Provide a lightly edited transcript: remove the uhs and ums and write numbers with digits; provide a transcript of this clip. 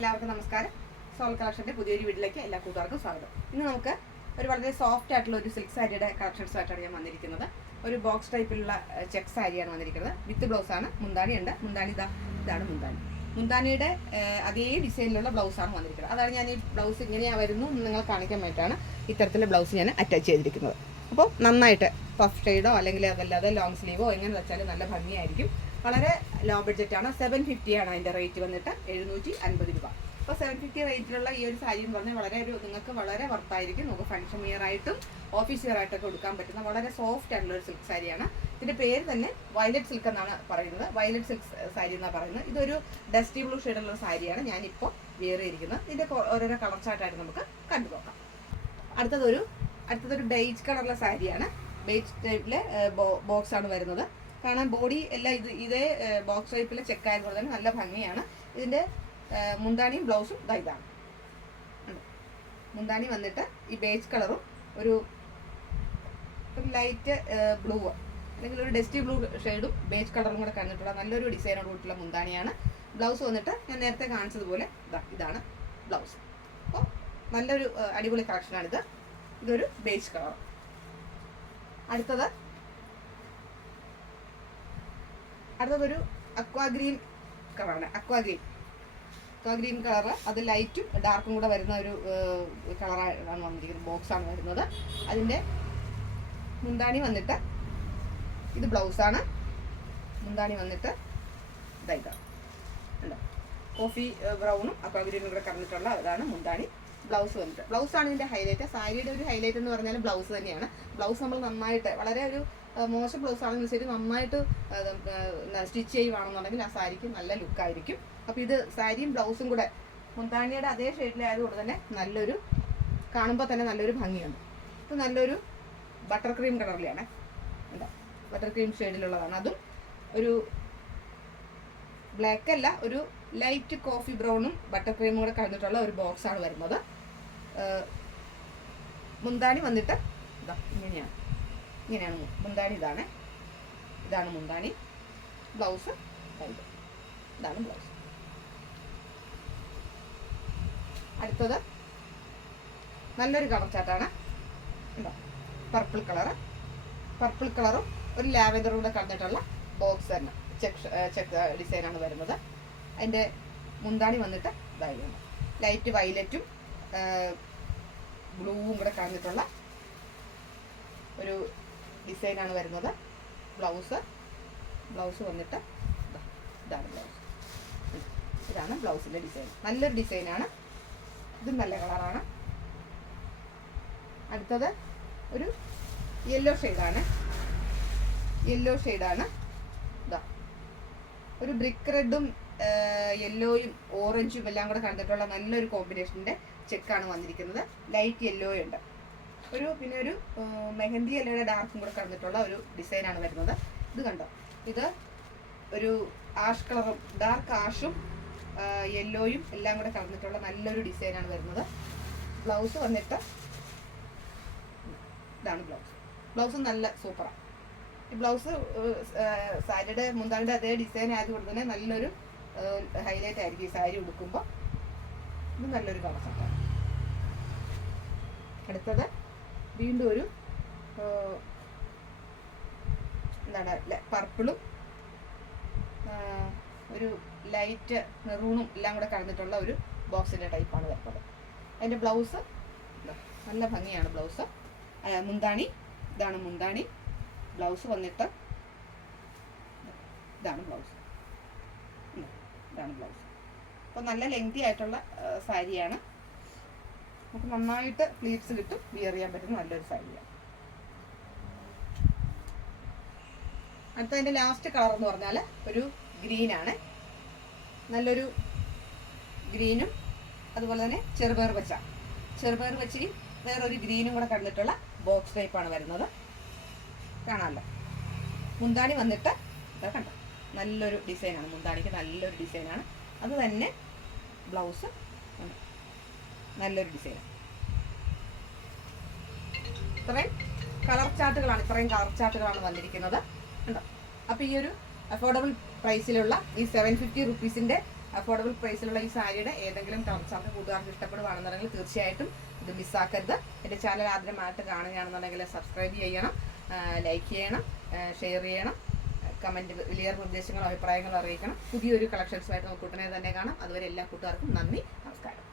എല്ലാവർക്കും നമസ്കാരം. സോൾ കളക്ഷൻ്റെ പുതിയൊരു വീട്ടിലേക്ക് എല്ലാ കൂട്ടുകാർക്കും സ്വാഗതം. ഇന്ന് നമുക്ക് ഒരു വളരെ സോഫ്റ്റ് ആയിട്ടുള്ള ഒരു സിൽക്ക് സാരിയുടെ കളക്ഷൻസുമായിട്ടാണ് ഞാൻ വന്നിരിക്കുന്നത്. ഒരു ബോക്സ് ടൈപ്പിലുള്ള ചെക്ക് സാരിയാണ് വന്നിരിക്കുന്നത്. വിത്ത് ബ്ലൗസാണ്. മുന്താണി ഉണ്ട്. മുന്താണി ഇതാണ് മുന്താണി. മുന്താണിയുടെ അതേ ഡിസൈനിലുള്ള ബ്ലൗസാണ് വന്നിരിക്കുന്നത്. അതാണ് ഞാൻ ഈ ബ്ലൗസ് ഇങ്ങനെയാണ് വരുന്നു നിങ്ങൾ കാണിക്കാൻ വേണ്ടിയിട്ടാണ് ഇത്തരത്തിലുള്ള ബ്ലൗസ് ഞാൻ അറ്റാച്ച് ചെയ്തിരിക്കുന്നത്. അപ്പോൾ നന്നായിട്ട് പഫ് ഷെയ്ഡോ അല്ലെങ്കിൽ അതല്ലാതെ ലോങ് സ്ലീവോ എങ്ങനെ വെച്ചാലും നല്ല ഭംഗിയായിരിക്കും. വളരെ ലോ ബഡ്ജറ്റാണ്. 750 ആണ് അതിൻ്റെ റേറ്റ് വന്നിട്ട് 750 രൂപ. അപ്പോൾ 750 റേറ്റിലുള്ള ഈ ഒരു സാരി എന്ന് പറഞ്ഞാൽ നിങ്ങൾക്ക് വളരെ വർത്തായിരിക്കും. നമുക്ക് ഫങ്ഷൻ വെയർ ആയിട്ടും ഓഫീസ് വെയർ ആയിട്ടൊക്കെ കൊടുക്കാൻ പറ്റുന്ന വളരെ സോഫ്റ്റ് ആയിട്ടുള്ള ഒരു സിൽക്ക് സാരിയാണ്. ഇതിൻ്റെ പേര് തന്നെ വയലറ്റ് സിൽക്ക് എന്നാണ് പറയുന്നത്. വയലറ്റ് സിൽക്ക് സാരി എന്നാണ് പറയുന്നത്. ഇതൊരു ഡസ്റ്റി ബ്ലൂ ഷെയ്ഡുള്ള സാരിയാണ് ഞാനിപ്പോൾ വെയർ ചെയ്തിരിക്കുന്നത്. ഇതിൻ്റെ ഓരോരോ കളർ ചാർട്ടായിട്ട് നമുക്ക് കണ്ടു നോക്കാം. അടുത്തതൊരു ബേജ് കളറുള്ള സാരിയാണ്. ബേജ് ടൈപ്പിലെ ബോക്സ് ആണ് വരുന്നത്. കാണാൻ ബോഡി എല്ലാം ഇതേ ബോക്സ് ടൈപ്പിലെ ചെക്കായതുപോലെ തന്നെ നല്ല ഭംഗിയാണ്. ഇതിൻ്റെ മുന്താണിയും ബ്ലൗസും ഇതാണ്. മുന്താണി വന്നിട്ട് ഈ ബേജ് കളറും ഒരു ലൈറ്റ് ബ്ലൂ അല്ലെങ്കിൽ ഒരു ഡസ്റ്റി ബ്ലൂ ഷെയ്ഡും ബേജ് കളറും കൂടെ കണ്ടിട്ടുള്ള നല്ലൊരു ഡിസൈനോട് കൂടിയിട്ടുള്ള മുന്താണിയാണ്. ബ്ലൗസ് വന്നിട്ട് ഞാൻ നേരത്തെ കാണിച്ചതുപോലെ ഇതാണ് ബ്ലൗസ്. അപ്പോൾ നല്ലൊരു അടിപൊളി കളക്ഷനാണിത്. ഇതൊരു ബേജ് കളർ. അടുത്തതൊരു അക്വാ ഗ്രീൻ കളറാണ്. അക്വാ ഗ്രീൻ കളറ് അത് ലൈറ്റും ഡാർക്കും കൂടെ വരുന്ന ഒരു കളറാണ് വന്നിരിക്കുന്നത്. ബോക്സാണ് വരുന്നത്. അതിൻ്റെ മുന്താണി വന്നിട്ട് ഇത് ബ്ലൗസാണ്. മുന്താണി വന്നിട്ട് ഇതാണ് കോഫി ബ്രൗണും അക്വാ ഗ്രീനും കൂടെ കറന്നിട്ടുള്ള അതാണ് മുന്താണി. ബ്ലൗസ് വന്നിട്ട് ബ്ലൗസാണ് ഇതിൻ്റെ ഹൈലൈറ്റ്. സാരിയുടെ ഒരു ഹൈലൈറ്റ് എന്ന് പറഞ്ഞാൽ ബ്ലൗസ് തന്നെയാണ്. ബ്ലൗസ് നമ്മൾ നന്നായിട്ട് വളരെ ഒരു മോശം ബ്ലൗസ് ആണെങ്കിലും ശരി നന്നായിട്ട് സ്റ്റിച്ച് ചെയ്യുവാണെന്നുണ്ടെങ്കിൽ ആ സാരിക്ക് നല്ല ലുക്കായിരിക്കും. അപ്പോൾ ഇത് സാരിയും ബ്ലൗസും കൂടെ മുന്താണിയുടെ അതേ ഷെയ്ഡിലായതുകൊണ്ട് തന്നെ നല്ലൊരു കാണുമ്പോൾ തന്നെ നല്ലൊരു ഭംഗിയുണ്ട്. ഇത് നല്ലൊരു ബട്ടർ ക്രീം കളറിലാണ്. ബട്ടർ ക്രീം ഷെയ്ഡിലുള്ളതാണ്. അതും ഒരു ബ്ലാക്ക് അല്ല, ഒരു ലൈറ്റ് കോഫി ബ്രൗണും ബട്ടർ ക്രീമും കൂടെ കലർന്നിട്ടുള്ള ഒരു ബോക്സാണ് വരുന്നത്. മുന്താണി വന്നിട്ട് ഇങ്ങനെയാണ് മുന്താണി. ഇതാണ് മുന്താണി. ബ്ലൗസ് ഇതാണ് ബ്ലൗസ്. അടുത്തത് നല്ലൊരു കളർ ചാർട്ടാണ്. പർപ്പിൾ കളറും ഒരു ലാവൻഡറും കൂടെ കലർന്നിട്ടുള്ള ബോക്സ് തന്നെ ചെക്ക് ഡിസൈനാണ് വരുന്നത്. അതിൻ്റെ മുന്താണി വന്നിട്ട് ഇതായിരുന്നു ലൈറ്റ് വയലറ്റും ബ്ലൂവും കൂടെ കലർന്നിട്ടുള്ള ഒരു ഡിസൈനാണ് വരുന്നത്. ബ്ലൗസ് വന്നിട്ട് ഇതാണ് ബ്ലൗസിൻ്റെ ഡിസൈൻ. നല്ലൊരു ഡിസൈനാണ്. ഇതും നല്ല കളറാണ്. അടുത്തത് ഒരു യെല്ലോ ഷെയ്ഡാണ്. ഒരു ബ്രിക്ക് റെഡും യെല്ലോയും ഓറഞ്ചും എല്ലാം കൂടെ കണ്ടിട്ടുള്ള നല്ലൊരു കോമ്പിനേഷൻ്റെ ചെക്കാണ് വന്നിരിക്കുന്നത്. ലൈറ്റ് യെല്ലോയും ഉണ്ട്. പിന്നെ ഒരു മെഹന്തി യെല്ലോയുടെ ഡാർക്കും കൂടെ കണ്ടിട്ടുള്ള ഒരു ഡിസൈനാണ് വരുന്നത്. ഇത് കണ്ടോ, ഇത് ഒരു ആഷ് കളറും ഡാർക്ക് ആഷും യെല്ലോയും എല്ലാം കൂടെ കലർന്നിട്ടുള്ള നല്ലൊരു ഡിസൈനാണ് വരുന്നത്. ബ്ലൗസ് വന്നിട്ട് ഇതാണ് ബ്ലൗസ് നല്ല സൂപ്പറാണ്. ഈ ബ്ലൗസ് സാരിയുടെ മുന്താണിയുടെ അതേ ഡിസൈൻ ആയതുകൊണ്ട് തന്നെ നല്ലൊരു ഹൈലൈറ്റ് ആയിരിക്കും ഈ സാരി ഉടുക്കുമ്പോൾ. ഇത് നല്ലൊരു കളറാണ്. അടുത്തത് വീണ്ടും ഒരു പർപ്പിളും ഒരു ലൈറ്റ് മെറൂണും എല്ലാം കൂടെ കലർന്നിട്ടുള്ള ഒരു ബോക്സിൻ്റെ ടൈപ്പാണ് വരുന്നത്. അതിൻ്റെ ബ്ലൗസ് നല്ല ഭംഗിയാണ്. ബ്ലൗസ് മുന്താണി ഇതാണ് മുന്താണി. ബ്ലൗസ് വന്നിട്ട് ഇതാണ് ബ്ലൗസ്. അപ്പോൾ നല്ല ലെങ്തി ആയിട്ടുള്ള സാരിയാണ്. നമുക്ക് നന്നായിട്ട് പ്ലീറ്റ്സ് കിട്ടും. വിയർ ചെയ്യാൻ പറ്റുന്ന നല്ലൊരു സാരിയാണ്. അടുത്തതിൻ്റെ ലാസ്റ്റ് കളർ എന്ന് പറഞ്ഞാൽ ഒരു ഗ്രീനാണ്. നല്ലൊരു ഗ്രീനും അതുപോലെ തന്നെ ചെറുപയർ പച്ചയും വേറൊരു ഗ്രീനും കൂടെ കണ്ടിട്ടുള്ള ബോക്സ് ടൈപ്പാണ് വരുന്നത്. കാണാമല്ലോ. മുന്താണി വന്നിട്ട് കണ്ടോ നല്ലൊരു ഡിസൈനാണ്. മുന്താണിക്ക് നല്ലൊരു ഡിസൈനാണ്. അത് തന്നെ ബ്ലൗസ് നല്ലൊരു ഡിസൈൻ. ഇത്രയും കളർ ചാർട്ടുകളാണ് വന്നിരിക്കുന്നത്. ഉണ്ടോ? അപ്പോൾ ഈ ഒരു അഫോർഡബിൾ പ്രൈസിലുള്ള ഈ 750 റുപ്പീസിൻ്റെ അഫോർഡബിൾ പ്രൈസിലുള്ള ഈ സാരിയുടെ ഏതെങ്കിലും കളക്ഷൻസ് കൂട്ടുകാർക്ക് ഇഷ്ടപ്പെടുകയാണെന്നുണ്ടെങ്കിൽ തീർച്ചയായിട്ടും ഇത് മിസ്സാക്കരുത്. എൻ്റെ ചാനൽ ആദ്യമായിട്ട് കാണുകയാണെന്നുണ്ടെങ്കിൽ സബ്സ്ക്രൈബ് ചെയ്യണം, ലൈക്ക് ചെയ്യണം, ഷെയർ ചെയ്യണം, കമൻറ്റ് വലിയ നിർദ്ദേശങ്ങളും അഭിപ്രായങ്ങളും അറിയിക്കണം. പുതിയൊരു കളക്ഷൻസുമായിട്ട് നമുക്ക് ഉടനെ തന്നെ കാണാം. അതുവരെ എല്ലാ കൂട്ടുകാർക്കും നന്ദി, നമസ്കാരം.